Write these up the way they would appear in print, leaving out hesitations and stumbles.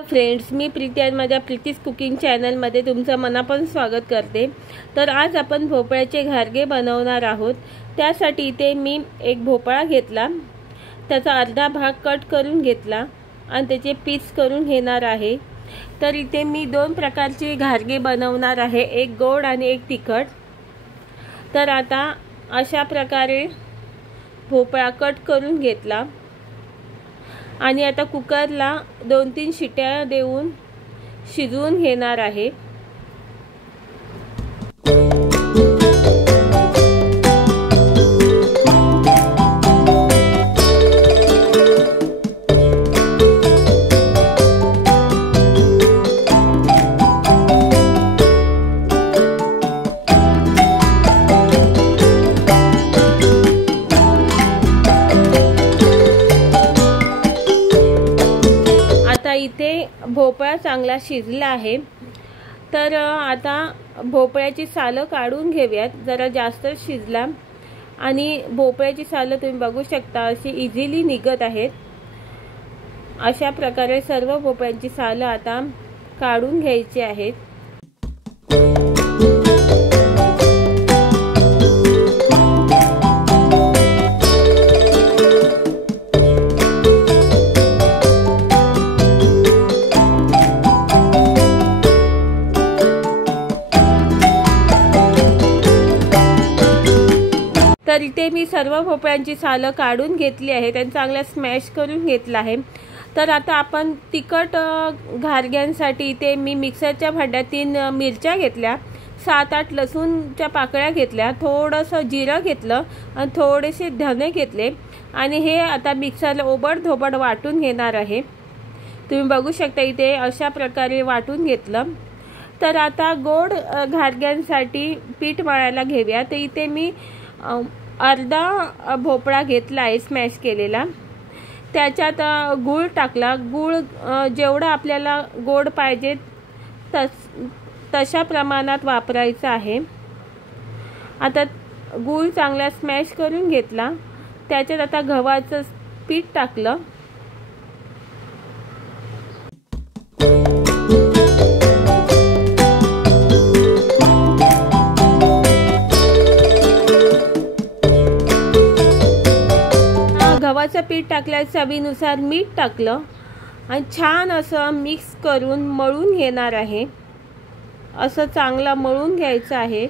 Friends, मी प्रीती आणि माझ्या प्रीतीज cooking चॅनलमध्ये तुमचं मनापासून स्वागत करते। तर आज आपण भोपळ्याचे घारगे बनवणार आहोत। त्यासाठी इथे मी एक भोपळा घेतला, त्याचा अर्धा भाग कट करून घेतला आणि त्याचे पीस करून घेणार आहे। तर इथे मी दोन प्रकारचे घारगे बनवणार आहे, एक गोड आणि एक तिखट। तर आता अशा प्रकारे भोपळा कट करून घेतला आणि आता कुकरला 2-3 शिट्या देऊन शिजवून घेणार आहे। इथे भोपळा चांगला शिजला आहे। तर आता भोपळ्याची सालं काढून घेऊयात। जरा जास्त शिजला आणि भोपळ्याची सालं तुम्ही बघू शकता अशी इझिली निघत आहेत। अशा प्रकारे सर्व भोपळ्याची सालं आता काढून घ्यायची आहेत। तर इथे मी सर्व भोपळ्यांची सालं काढून घेतली आहे, त्यांना चांगला स्मॅश करून घेतला आहे। तर आता आपण तिखट घारग्यांसाठी इथे मी मिक्सरच्या भांड्यात 3 मिरच्या घेतल्या, 7-8 लसूणच्या पाकळ्या घेतल्या, थोडंसं जिरं घेतलं आणि थोडेसे धने घेतले आणि हे आता मिक्सरला ओबडधोबड वाटून घेणार आहे। तुम्ही बघू शकता इथे अशा प्रकारे वाटून घेतलं। तर आता गोड घारग्यांसाठी पीठ मळायला घेऊया। तर इथे मी अर्धा भोपळा घेतला आहे स्मॅश केलेला, त्याच्यात गूळ टाकला। गूळ जेवढा आपल्याला गोड पाहिजे तशा प्रमाणात वापरायचा आहे। आता गूळ चांगला स्मॅश करून घेतला, त्याच्यात आता गव्हाचं पीठ टाकलं। गव्हाचं पीठ टाकल्या, चवीनुसार मीठ टाकलं आणि छान असं मिक्स करून मळून घेणार आहे। असं चांगलं मळून घ्यायचं आहे।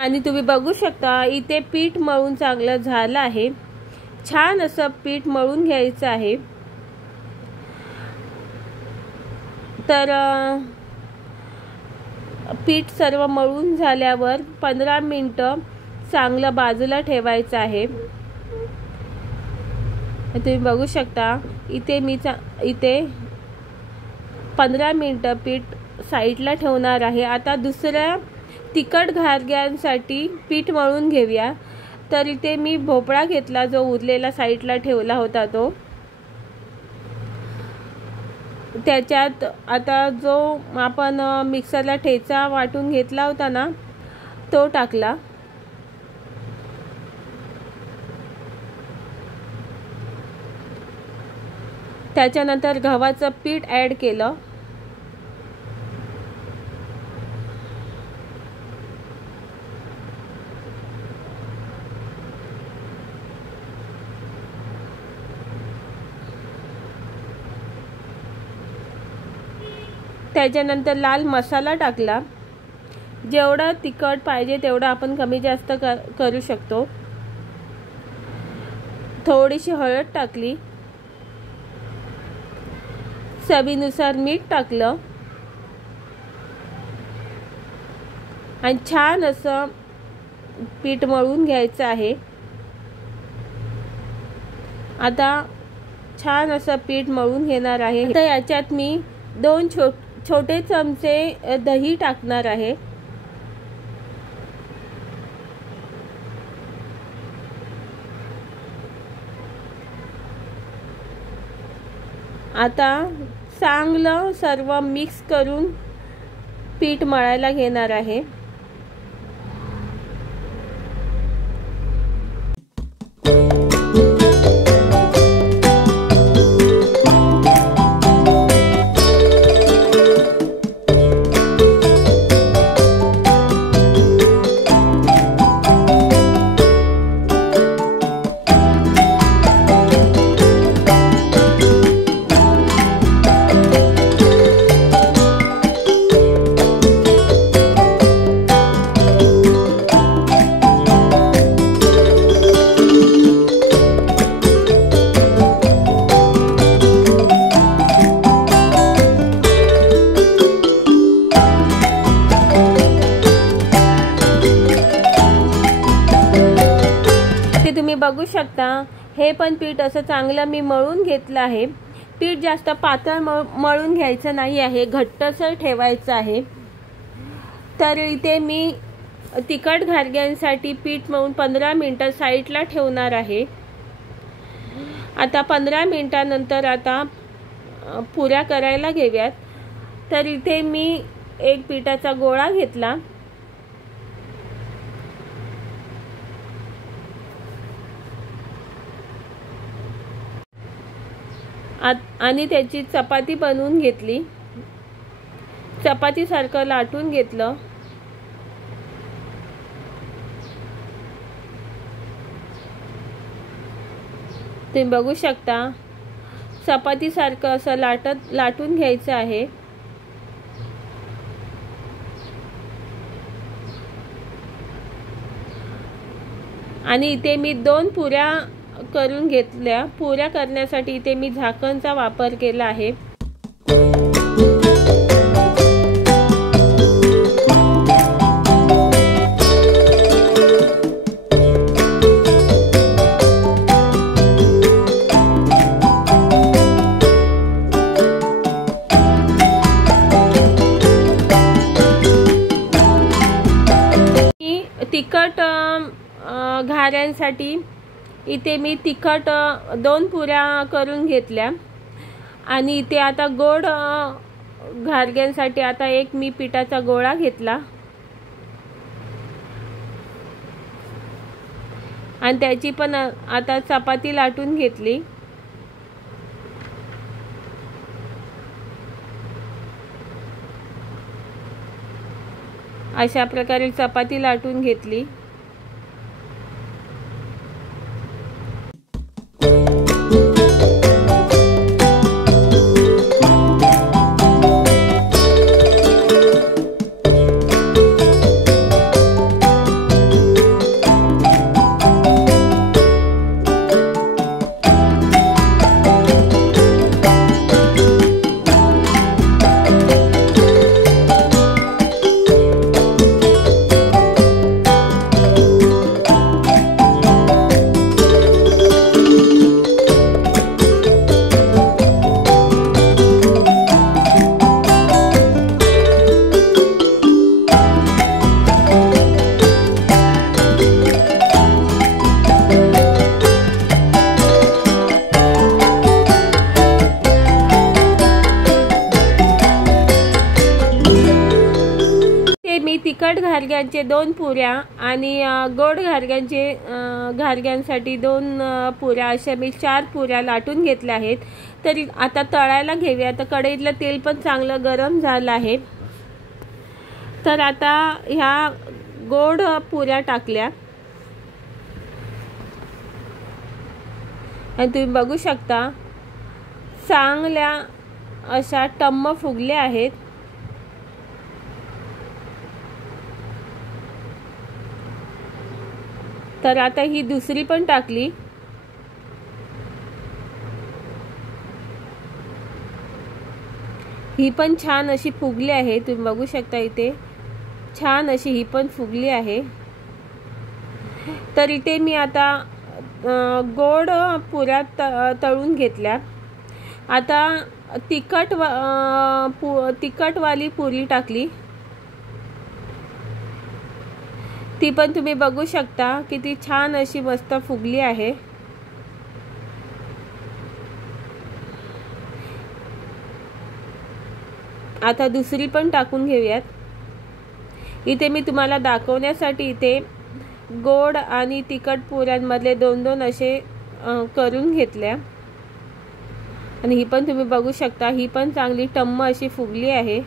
आणि तुम्ही बघू शकता इथे पीठ मळून चांगलं झालं आहे। छान असं पीठ मळून घ्यायचं आहे। तर पीठ सर्व मळून झाल्यावर 15 मिनिटं चांगलं बाजूला ठेवायचं आहे। तुम्ही बघू शकता इथे मी इथे 15 मिनिटं पीठ साईडला ठेवणार आहे। आता दुसऱ्या तिखट घारग्यांसाठी पीठ मळून घेऊया। तर इथे मी भोपळा घेतला, जो उरलेला साईडला ठेवला होता तो, त्याच्यात आता जो आपण मिक्सरला ठेचा वाटून घेतला होता ना तो टाकला। त्याच्यानंतर गव्हाचं पीठ ॲड केलं। त्याच्यानंतर लाल मसाला टाकला। जेवढा तिखट पाहिजे तेवढा आपण कमी जास्त करू शकतो। थोडीशी हळद टाकली, चवीनुसार मीठ टाकलं आणि छान असं पीठ मळून घ्यायचं आहे। आता छान असं पीठ मळून घेणार आहे। आता याच्यात मी 2 छोटे चमचे दही टाकणार आहे। आता चांगलं सर्व मिक्स करून पीठ मळायला घेणार आहे। तुम्ही बघू शकता हे पण पीठ असं चांगलं मी मळून घेतलं आहे। पीठ जास्त पातळ मळून घ्यायचं नाही आहे, घट्टसर ठेवायचं आहे। तर इथे मी तिखट घारग्यांसाठी पीठ मळून 15 मिनिटं साईडला ठेवणार आहे। आता 15 मिनिटानंतर आता पुऱ्या करायला घेऊयात। तर इथे मी एक पिठाचा गोळा घेतला आणि त्याची चपाती बनवून घेतली, चपाती सारखं लाटून घेतलं। तुम्ही बघू शकता चपाती सारखं असं लाटून घ्यायचं आहे। आणि इथे मी 2 पुऱ्या करून घेतल्या। पुऱ्या करण्यासाठी इथे मी झाकणचा वापर केला आहे। तिखट घाऱ्यांसाठी इथे मी तिखट 2 पुऱ्या करून घेतल्या आणि इथे आता गोड घारग्यांसाठी आता एक मी पिठाचा गोळा घेतला आणि त्याची पण आता चपाती लाटून घेतली। अशा प्रकारे चपाती लाटून घेतली। तिखट घारग्यांचे 2 पुऱ्या आणि गोड घारग्यांसाठी 2 पुऱ्या अशा मी 4 पुऱ्या लाटून घेतल्या आहेत। तरी आता तळायला घेऊया। तर कढईतलं तेल पण चांगलं गरम झालं आहे। तर आता ह्या गोड पुऱ्या टाकल्या आणि तुम्ही बघू शकता चांगल्या अशा टम्म फुगल्या आहेत। तर आता ही दुसरी पण टाकली ही पण छान अशी फुगली आहे, तुम्ही बघू शकता इथे छान अशी ही पण फुगली आहे। तर इथे मी आता गोड पुऱ्या तळून घेतल्या। आता तिखटवाली पुरी टाकली, ती पण तुम्ही बघू शकता किती छान अशी मस्त फुगली आहे। आता दुसरी पण टाकून घेऊयात। इथे मी तुम्हाला दाखवण्यासाठी इथे गोड आणि तिखट पुऱ्यांमधले दोन दोन असे करून घेतल्या आणि ही पण तुम्ही बघू शकता, ही पण चांगली टम्म अशी फुगली आहे।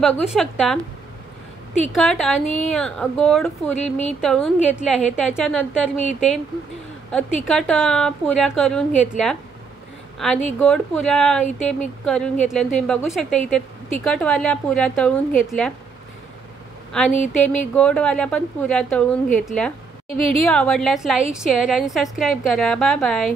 बघू शकता तिखट आणि गोड पुरी मी तळून घेतल्या आहे। त्याच्यानंतर मी इथे तिखट पुऱ्या करून घेतल्या आणि गोड पुऱ्या इथे मी करून घेतल्या। तुम्ही बघू शकता इथे तिखटवाल्या पुऱ्या तळून घेतल्या आणि इथे मी गोडवाल्या पण पुऱ्या तळून घेतल्या। व्हिडिओ आवडल्यास लाईक, शेअर आणि सबस्क्राईब करा। Bye bye.